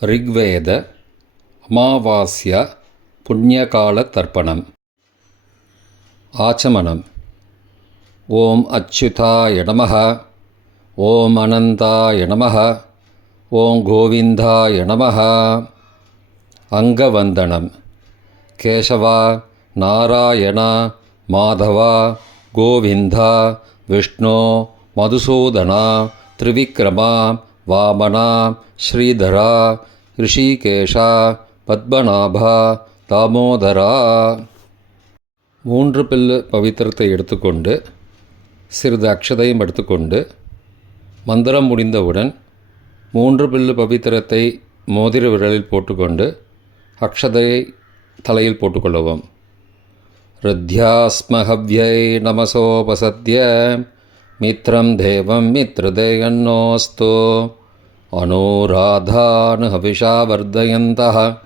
ரிக்வேத அமாவாஸ்ய புண்ணியகால தர்ப்பணம். ஆச்சமனம். ஓம் அச்சுதாய நம ஓம் அனந்தாய நம ஓம் கோவிந்தாய நம அங்கவந்தனம். கேசவா நாராயணா மாதவா கோவிந்தா விஷ்ணோ மதுசூதனா திரிவிக்ரமா वामन श्रीधर ரிஷிகேஷ பத்மநாபா தாமோதரா மூன்று பில்லு பவித்திரத்தை எடுத்துக்கொண்டு சிறிது அக்ஷதையும் எடுத்துக்கொண்டு மந்திரம் முடிந்தவுடன் மூன்று பில்லு பவித்திரத்தை மோதிர விரலில் போட்டுக்கொண்டு அக்ஷதையை தலையில் போட்டுக்கொள்ளவும் ருத்யாஸ்மஹவ்யை நமசோபசத்ய மித்ரம் தேவம் மித்ரதேயன்னோஸ்து अनुराधानुहविषा वर्धयन्तः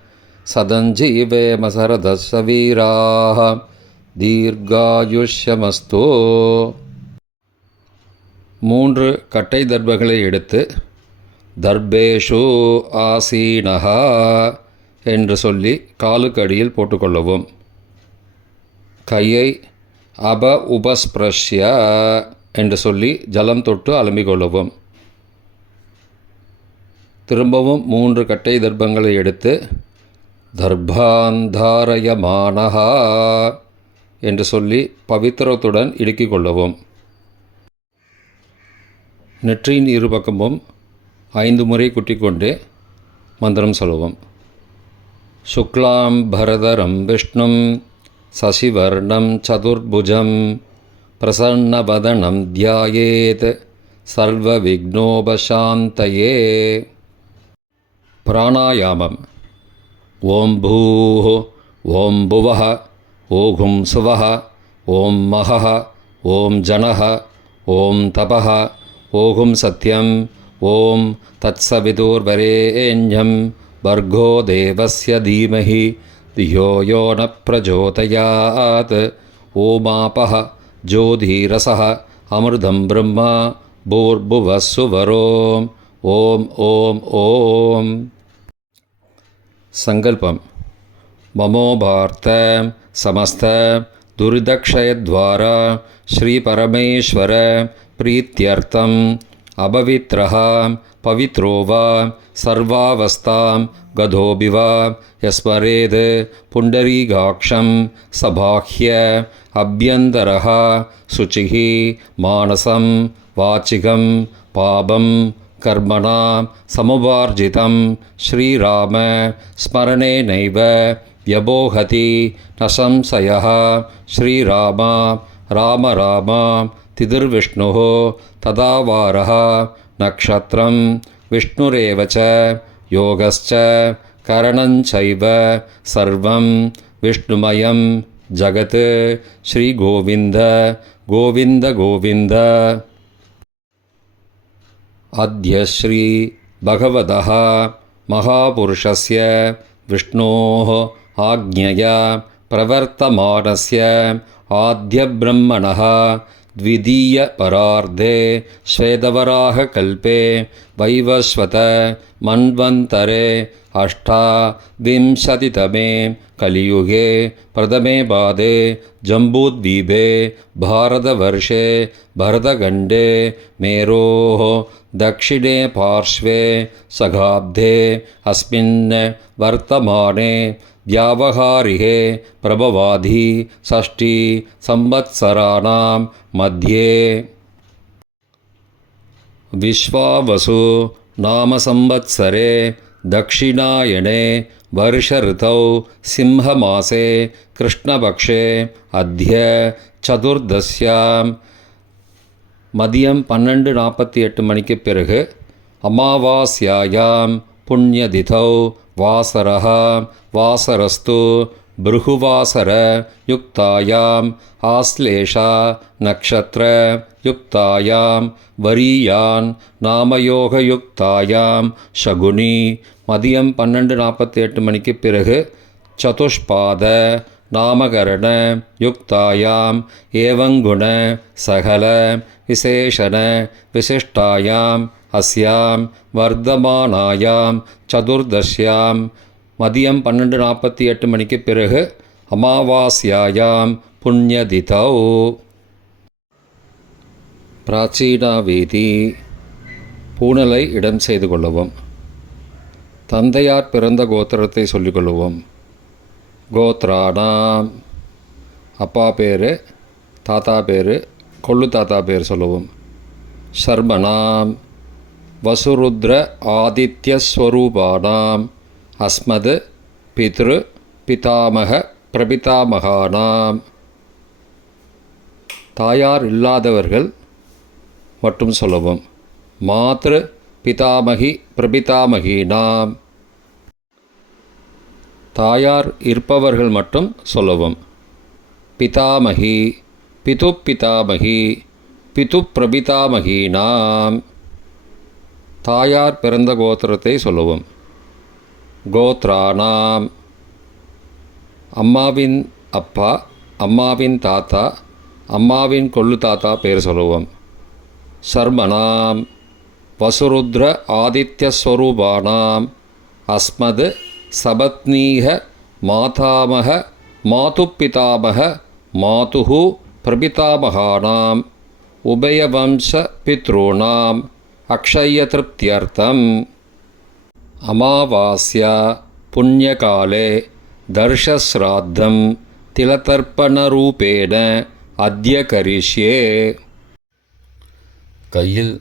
सदञ्जीवेमसरदस्सवीराः தீர்காயுஷ்யமஸ்து மூன்று கட்டை தர்பங்களை எடுத்து தர்பேஷு ஆசீனஹா என்று சொல்லி காலுக்கு அடியில் போட்டுக்கொள்ளவும் கையை அப உபஸ்பிரஷ்ய என்று சொல்லி ஜலம் தொட்டு அலம்பிக் கொள்ளவும் திரும்பவும் மூன்று கட்டை தர்ப்பங்களை எடுத்து தர்பாந்தாரயமானஹா என்று சொல்லி பவித்திரத்துடன் இடுக்கிக் கொள்ளவும். நெற்றியின் இரு பக்கமும் ஐந்து முறை குட்டிக்கொண்டு மந்திரம் சொல்லுவோம். சுக்லாம் பரதரம் விஷ்ணும் சசிவர்ணம் சதுர்புஜம் प्रसन्नवदनं ध्यायेत् सर्वविघ्नोपशान्तये। प्राणायामम्। ॐ भूः ॐ भुवः ॐ सुवः ॐ महः ॐ जनः ॐ तपः ॐ सत्यम् ॐ तत्सविदुर्वरे एञ्जं भर्गो देवस्य धीमहि धियो यो न प्रचोदयात्। ओमापः ज्योतिरसः अमृतं ब्रह्म भूर्भुवः सुवरोम् ॐ सङ्कल्पं ममोभार्त समस्त दुर्दक्षयद्वारा श्रीपरमेश्वर प्रीत्यर्थम् अपवित्रः पवित्रो वा सर्वावस्थां गधोऽपि वा यस्मरेद् पुण्डरीकाक्षं सबाह्य अभ्यन्तरः शुचिः मानसं वाचिकं पापं कर्मणा समुपार्जितं श्रीराम स्मरणेनैव व्यबोहति न संशयः श्रीराम राम राम तिथिर्विष्णुः तदा वारः नक्षत्रं विष्णुरेव च योगश्च करणञ्चैव सर्वं विष्णुमयं जगत्। श्रीगोविन्द गोविन्द गोविन्द। अद्य श्रीभगवतः महापुरुषस्य विष्णोः आज्ञया प्रवर्तमानस्य आद्यब्रह्मणः द्वितीयपरार्धे श्वेतवराहकल्पे वैवस्वत मन्वन्तरे अष्टाविंशतितमे कलियुगे प्रथमे पादे जम्बूद्वीपे भारतवर्षे भरतखण्डे मेरोः दक्षिणे पार्श्वे सगाब्धे अस्मिन् वर्तमाने व्यावहारिके प्रभवाधि षष्ठी संवत्सराणां मध्ये विश्वावसु नामसंवत्सरे दक्षिणायणे वर्षऋतौ सिंहमासे कृष्णपक्षे अद्य சதுர்தஸ்யாம் மதியம் பன்னெண்டு நாற்பத்தி எட்டு மணிக்கு பிறகு அமாவாஸ்யாயாம் புண்ணியதிதௌ வாசரः வாசரஸ்து பிருகுவாசர யுக்தாயாம் ஆஸ்லேஷா நக்ஷத்திர யுக்தாயாம் வரியான் நாமயோக யுக்தாயாம் ஷகுனி மதியம் பன்னெண்டு நாற்பத்தி எட்டு மணிக்கு பிறகு சதுஷ்பாத நாமகரண யுக்தாயாம் ஏவங்குண சகல விசேஷண விசிஷ்டாயாம் அஸ்யாம் வர்த்தமானாயாம் சதுர்தஷ்யாம் மதியம் பன்னெண்டு நாற்பத்தி எட்டு மணிக்கு பிறகு அமாவாஸ்யாயாம் பிராச்சீனா வீதி பூணலை இடம் செய்து கொள்ளவும். தந்தையார் பிறந்த கோத்திரத்தை சொல்லிக்கொள்ளுவோம் கோத்ரானாம். அப்பா பேர் தாத்தா பேர் கொள்ளு தாத்தா பேர் சொல்லுவோம். சர்மனாம். வசுருத்ர ஆதித்யஸ்வரூபானாம் அஸ்மது பித்ரு பிதாமக பிரபிதாமகானாம். தாயார் இல்லாதவர்கள் மட்டும் சொல்லவும். மாத்ரு பிதாமகி பிரபிதாமகினாம். தாயார் இருப்பவர்கள் மட்டும் சொல்லவும். பிதாமகி பிது பிதாமகி பிது பிரபிதாமகினாம் தாயார் பிறந்த கோத்திரத்தை சொல்லவும். கோத்ரானாம். அம்மாவின் அப்பா அம்மாவின் தாத்தா அம்மாவின் கொள்ளு தாத்தா பேர் சொல்லுவோம். சர்மனாம். வசுருத்ர ஆதித்யஸ்வரூபானாம் அஸ்மது சபத்னீக மாதாமக மாதுப்பிதாமக மாதுகு பிரபிதாமகானாம். உபயவம்ச பித்ருணாம் அக்ஷய திருப்தியர்த்தம். அமாவாஸ்யா புண்ணியகாலே தர்ஷஸ்ராத்தம் திலதர்ப்பணரூபேண அத்ய கரிஷ்யே கையில்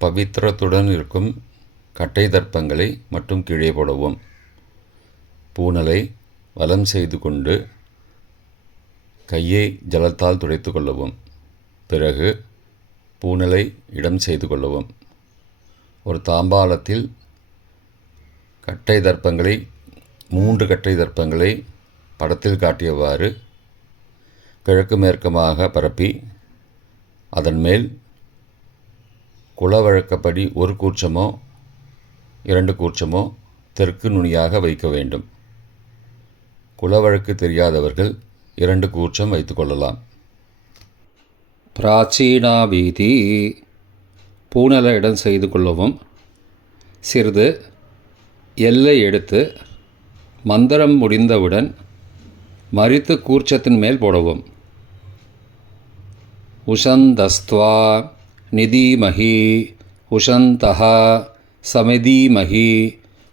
பவித்திரத்துடன் இருக்கும் கட்டை தர்ப்பங்களை மட்டும் கீழே போடவும். பூனலை வலம் செய்து கொண்டு கையை ஜலத்தால் துடைத்து கொள்ளவும். பிறகு பூனலை இடம் செய்து கொள்ளவும். ஒரு தாம்பாலத்தில் கட்டை தர்ப்பங்களை மூன்று கட்டை தர்ப்பங்களை படத்தில் காட்டியவாறு கிழக்கு மேற்கமாக பரப்பி அதன் மேல் குலவழக்கப்படி ஒரு கூச்சமோ இரண்டு கூச்சமோ தெற்கு நுனியாக வைக்க வேண்டும். குலவழக்கு தெரியாதவர்கள் இரண்டு கூச்சம் வைத்துக்கொள்ளலாம் பிராச்சீனா வீதி பூனல இடம் செய்து கொள்ளவும் சிறிது எல்லை எடுத்து மந்திரம் முடிந்தவுடன் மறித்து கூர்ச்சத்தின் மேல் போடவும். உஷந்தஸ்துவா நிதிமஹி உஷந்தः சமிதீமஹி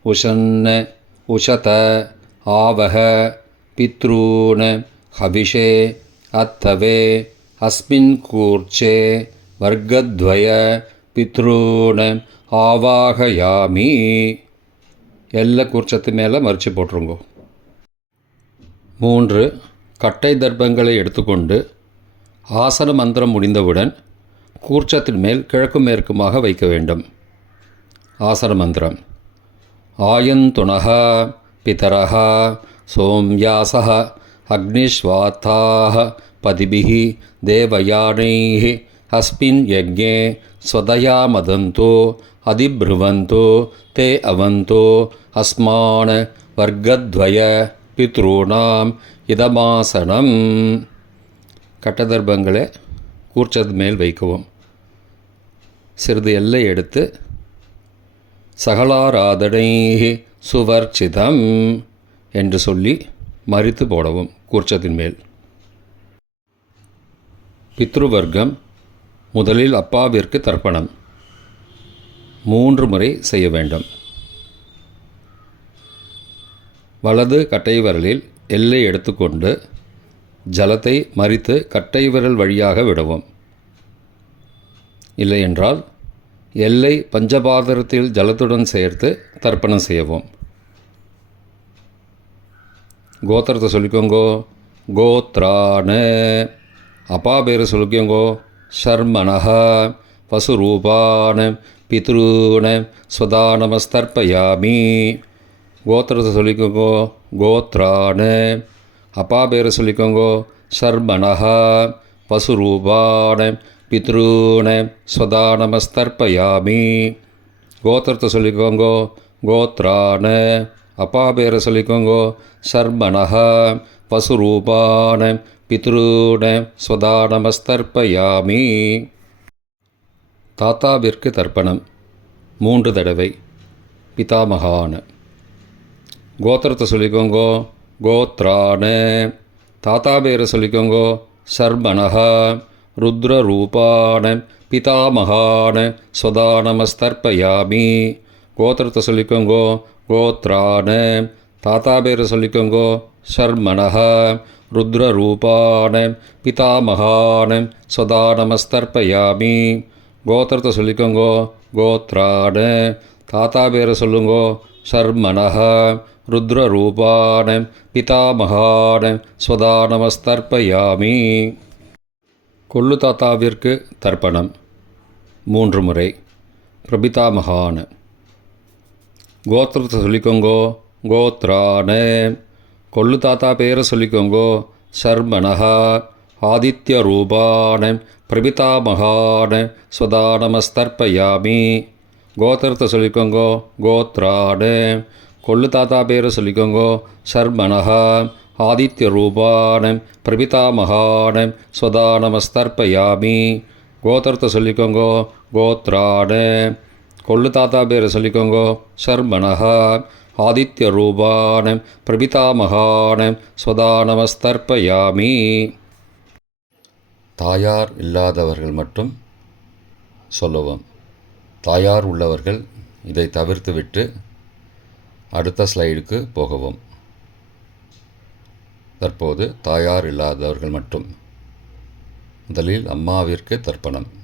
உஷன்ன உஷத ஆவக பித்ரூன் ஹவிஷே அத்தவே அஸ்மின் கூர்ச்சே வர்க்கத்வய பித்ரூன் ஆவாகயாமி. எல்லா கூர்ச்சத்து மேலே மறித்து போட்டுருங்கோ. மூன்று கட்டை தர்ப்பங்களை எடுத்துக்கொண்டு ஆசன மந்திரம் முடிந்தவுடன் கூர்ச்சத்தின் மேல் கிழக்கு மேற்குமாக வைக்க வேண்டும். ஆசன மந்திரம். ஆயந்துணக பிதரக சோம்யாசக அக்னிஸ்வாத்தாக பதிபிகி தேவயானைஹி அஸ்மின் யஜ்ஞே ஸ்வதயா மதந்தோ அதிப்ருவந்தோ தே அவந்தோ அஸ்மான வர்க்கத்வய பித்ரூணாம் இதமாசனம் கட்டதர்பங்களை கூர்ச்சது மேல் வைக்கவும். சிறிது எல்லை எடுத்து சகலாராதனை சுவர்ச்சிதம் என்று சொல்லி மறித்து போடவும் கூர்ச்சத்தின் மேல். பித்ருவர்க்கம் முதலில் அப்பாவிற்கு தர்ப்பணம். மூன்று முறை செய்ய வேண்டும். வலது கட்டை விரலில் எல்லை எடுத்துக்கொண்டு ஜலத்தை மறித்து கட்டை விரல் வழியாக விடவும். இல்லையென்றால் எல்லை பஞ்சபாதரத்தில் ஜலத்துடன் சேர்த்து தர்ப்பணம் செய்யவும். கோத்திரத்தை சொல்லிக்கோங்கோ. கோத்ரான. அப்பா பேரை சொல்லிக்கோங்கோ. ஷர்மணஹ பசுரூபான பித்ருன ஸ்வதா நமஸ்தர்ப்பயாமி கோத்திரத்தை சொல்லிக்கோங்கோ கோத்ரான. அப்பா பேரை சொல்லிக்கோங்கோ ஷர்மணா பசுரூபான பித்ருன ஸ்வதா நமஸ்தர்ப்பயாமி கோத்திரத்தை சொல்லிக்கோங்கோ கோத்ரான. அப்பா பேரை சொல்லிக்கோங்கோ ஷர்மணா பசுரூபான பித்ருண ஸ்வதானமஸ்தர்ப்பயாமி தாத்தாவிற்கு தர்ப்பணம் மூன்று தடவை பிதாமகான. கோத்திரத்தை சொல்லிக்கோங்கோ கோத்ரான தாத்தா பேரை சொல்லிக்கோங்கோ சர்மணஹ ருத்ரரூபான பிதாமகான ஸ்வதா கோத்திரத்தை சொல்லிக்கோங்கோ கோத்ரான தாத்தா பேரை சொல்லிக்கோங்கோ சர்மணஹ ருத்ரரூபான பிதாமகான சதா நமஸ்தர்ப்பயாமி கோத்திரத்தை சொல்லிக்கோங்கோ கோத்ரான. தாத்தா பேரை சொல்லுங்கோ சர்மணஹ ருத்ரரூபான பிதாமகான சதா நமஸ்தர்ப்பயாமி கொள்ளு தாத்தாவிற்கு தர்ப்பணம். மூன்று முறை. பிரபிதாமகான. கோத்திரத்தை சொல்லிக்கோங்கோ கோத்ரான. கொள்ளு தாத்தா பேரை சொல்லிக்கோங்கோ. சர்மணஹா ஆதித்ய ரூபான பிரபிதாமகான ஸ்வதா நமஸ்தர்ப்பயாமி கோத்திரத்தை சொல்லிக்கோங்கோ. கோத்ரான. கொள்ளு தாத்தா பேரை சொல்லிக்கோங்கோ. சர்மணஹா ஆதித்ய ரூபான பிரபிதாமகான ஸ்வதா நமஸ்தர்ப்பயாமி கோத்திரத்தை சொல்லிக்கோங்கோ. கோத்ரான. கொள்ளு தாத்தா பேரை சொல்லிக்கோங்கோ. சர்மனஹா ஆதித்ய ரூபான பிரபிதாமகான ஸ்வதா நமஸ்தர்ப்பயாமி தாயார் இல்லாதவர்கள் மட்டும் சொல்லவும். தாயார் உள்ளவர்கள் இதை தவிர்த்துவிட்டு அடுத்த ஸ்லைடுக்கு போகவும். தற்போது தாயார் இல்லாதவர்கள் மட்டும். முதலில் அம்மாவிற்கு தர்ப்பணம்.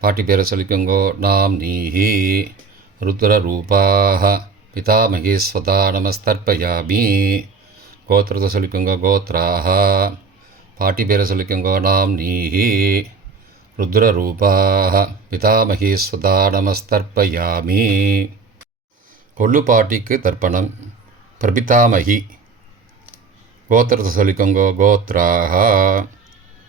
பாட்டி பேரை சொல்லிக்கோங்கோ. நாம் நீஹி ருத்ரரூபாக பிதாமகி ஸ்வதா நமஸ்தர்ப்பயாமி. கோத்திரத்தை சொல்லிக்கோங்க கோத்ராக பாட்டி பேரை சொல்லிக்கோங்கோ நாம் நீஹி ருத்ரரூபாக பிதாமகி ஸ்வதா நமஸ்தர்ப்பயாமி. கொள்ளு பாட்டிக்கு தர்ப்பணம். பிரபிதாமகி. கோத்திரத்தை சொல்லிக்கோங்கோ கோத்ராக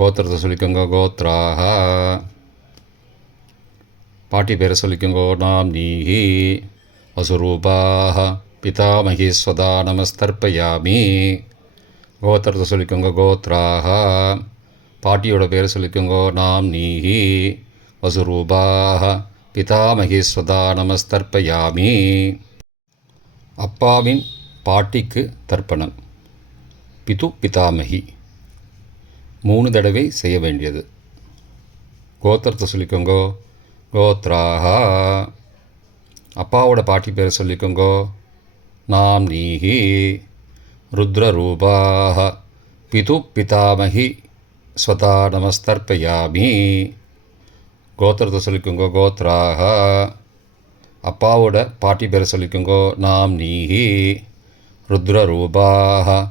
கோத்திரத்தை சொல்லிக்கோங்க கோத்ராக பாட்டி பேரை சொல்லிக்கோங்கோ நாம் நீஹி. வசுரூபாக பிதாமகி ஸ்வதா நமஸ்தர்ப்பயாமி. கோத்திரத்தை சொல்லிக்கோங்க கோத்ராக பாட்டியோட பேரை சொல்லிக்கோங்கோ நாம் நீஹி. வசுரூபாக பிதாமகி ஸ்வதா நமஸ்தர்ப்பயாமி. அப்பாவின் பாட்டிக்கு தர்ப்பணம். பிது பிதாமகி. மூணு தடவை செய்ய வேண்டியது. கோத்திரத்தை சொல்லிக்கோங்கோ. கோத்ராஹா. அப்பாவோட பாட்டி பேரை சொல்லிக்கோங்கோ. நாம் நீஹி ருத்ரரூபாக பிது பிதாமகி. ஸ்வதா நமஸ்தர்ப்பயாமி. கோத்திரத்தை சொல்லிக்கோங்கோ. கோத்ராக அப்பாவோட பாட்டி பேரை சொல்லிக்கோங்கோ. நாம் நீஹி ருத்ரரூபாக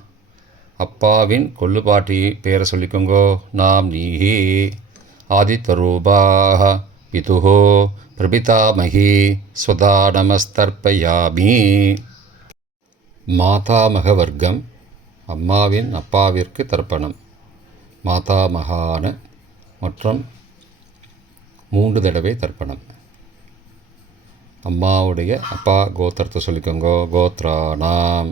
அப்பாவின் கொள்ளுப்பாட்டி பேரை சொல்லிக்கோங்கோ. நாம் நீஹி ஆதித்தரூபாக பிதுஹோ. பிரபிதாமகி. ஸ்வதா நமஸ்தர்ப்பயாமி மாதாமக வர்க்கம் அம்மாவின் அப்பாவிற்கு தர்ப்பணம். மாதாமகான மற்றும் மூன்று தடவை தர்ப்பணம். அம்மாவுடைய அப்பா கோத்திரத்தை சொல்லிக்கோங்கோ. கோத்ரானாம்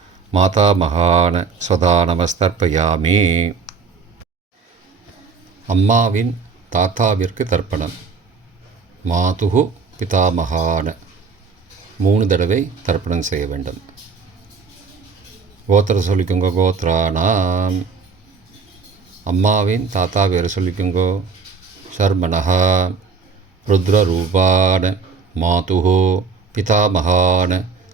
மாதா மகான ஸ்வதா அம்மாவின் தாத்தாவிற்கு தர்ப்பணம். மாதுகு பிதாமகான மூணு தடவை தர்ப்பணம் செய்ய வேண்டும். கோத்திர சொல்லிக்கோங்க கோத்ரானாம் அம்மாவின் தாத்தா வேறு சொல்லிக்கோங்கோ. ஷர்மனஹா ருத்ரரூபான மாதுகோ பிதாமகான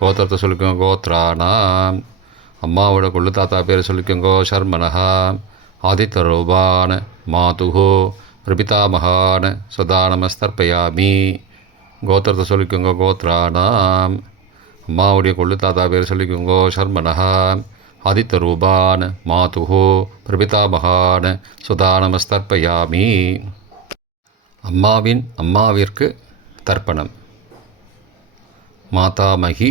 கோத்திரத்தை சொல்லிக்கோங்க கோத்ரானாம் அம்மாவோட கொள்ளு தாத்தா பேர் சொல்லிக்கோங்கோ ஷர்மனஹா ஆதித்த ரூபான பிரபிதாமகான் பிரபிதாமகான சதா கோத்திரத்தை சொல்லிக்கோங்க கோத்ரானாம் அம்மாவுடைய கொள்ளு தாத்தா பேர் சொல்லிக்கோங்கோ ஷர்மனஹா ஆதித்த ரூபான பிரபிதாமகான் பிரபிதாமகான சுதா அம்மாவின் அம்மாவிற்கு தர்ப்பணம். மாதாமகி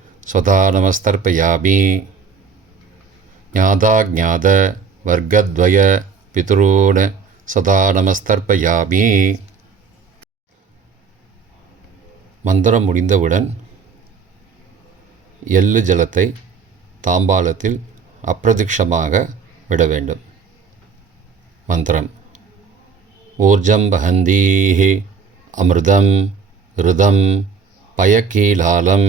स्वधा नमस्तर्पयामि ज्ञाताज्ञात वर्गद्वय पितॄन् सदा நமஸ்தர்ப்பயாமி மந்திரம் முடிந்தவுடன் எள்ளு ஜலத்தை தாம்பாலத்தில் அப்பிரதிக்ஷமாக விட வேண்டும் மந்திரம் ஊர்ஜம் வஹந்தீஹி அமிர்தம் ருதம் பயக்கீலாலம்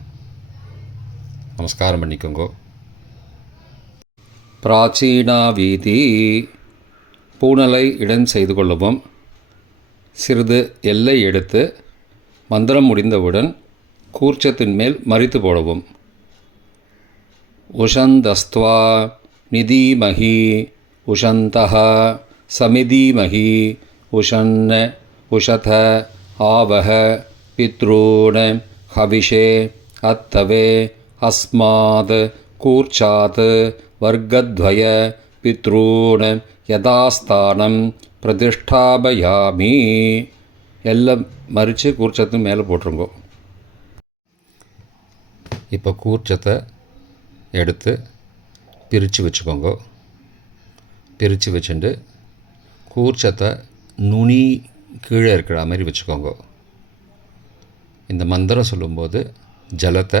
நமஸ்காரம் பண்ணிக்கோங்கோ. பிராச்சீனா வீதி பூனலை இடம் செய்து கொள்ளவும் சிறிது எல்லை எடுத்து மந்திரம் முடிந்தவுடன் கூர்ச்சத்தின் மேல் மறித்து போடவும். உஷந்தஸ்துவா நிதிமகி உஷந்தः சமிதிமகி உஷன் உஷத ஆவக பித்ரூண ஹவிஷே அத்தவே अस्मात् कूर्चात् वर्गद्वय पितॄन् யதாஸ்தானம் பிரதிஷ்டாபயாமி எல்லாம் மறித்து கூர்ச்சத்து மேலே போட்டுருங்கோ இப்போ கூர்ச்சத்தை எடுத்து பிரித்து வச்சுக்கோங்க பிரித்து வச்சுட்டு கூர்ச்சத்தை நுனி கீழே இருக்கிற மாதிரி வச்சுக்கோங்க இந்த மந்திரம் சொல்லும்போது ஜலத்தை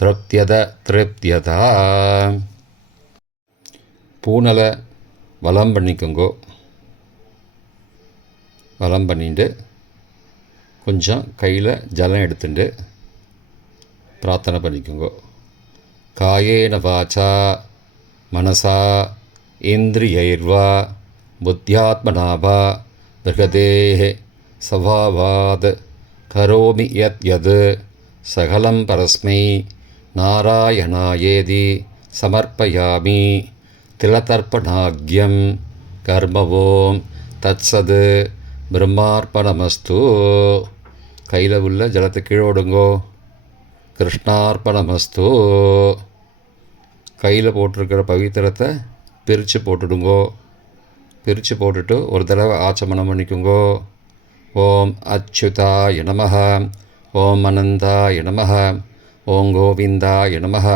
திருப்தியத திருப்தியதா. பூனலை வலம் பண்ணிக்கோங்கோ. வலம் பண்ணிட்டு கொஞ்சம் கையில் ஜலம் எடுத்துட்டு பிரார்த்தனை பண்ணிக்கோங்கோ. காயேன வாச்சா மனசா இந்திரியைர்வா புத்தியாத்மனாவா பிருகதேः சவாவாத் கரோமி யத் யத் சகலம் பரஸ்மை நாராயணாயேதி சமர்ப்பயாமி. திலதர்ப்பணாக்யம் கர்ம ஓம் பிரம்மார்ப்பணமஸ்து. கையில் உள்ள ஜலத்தை கீழே விடுங்கோ கிருஷ்ணார்ப்பணமஸ்து. கையில் போட்டிருக்கிற பவித்திரத்தை பிரித்து போட்டுடுங்கோ. பிரித்து போட்டுட்டு ஒரு தடவை ஆச்சமனம் பண்ணிக்கோங்கோ. ஓம் அச்சுதா நமः ஓம் அனந்தா நமः ஓம் கோவிந்தாய நமः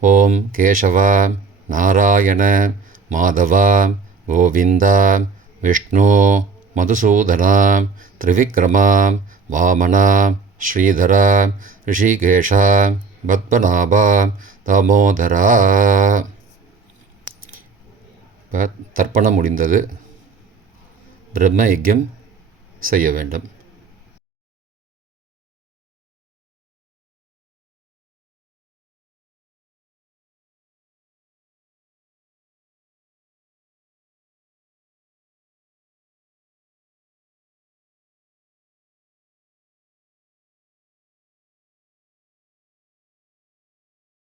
ஓம் கேசவ நாராயண மாதவ கோவிந்தா விஷ்ணு மதுசூதனா திரிவிக்ரமா வாமனா ஸ்ரீதராம் ரிஷிகேஷாம் பத்மநாபா தாமோதரா. இப்போ தர்ப்பணம் முடிந்தது. பிரம்ம யஜ்யம் செய்ய வேண்டும்.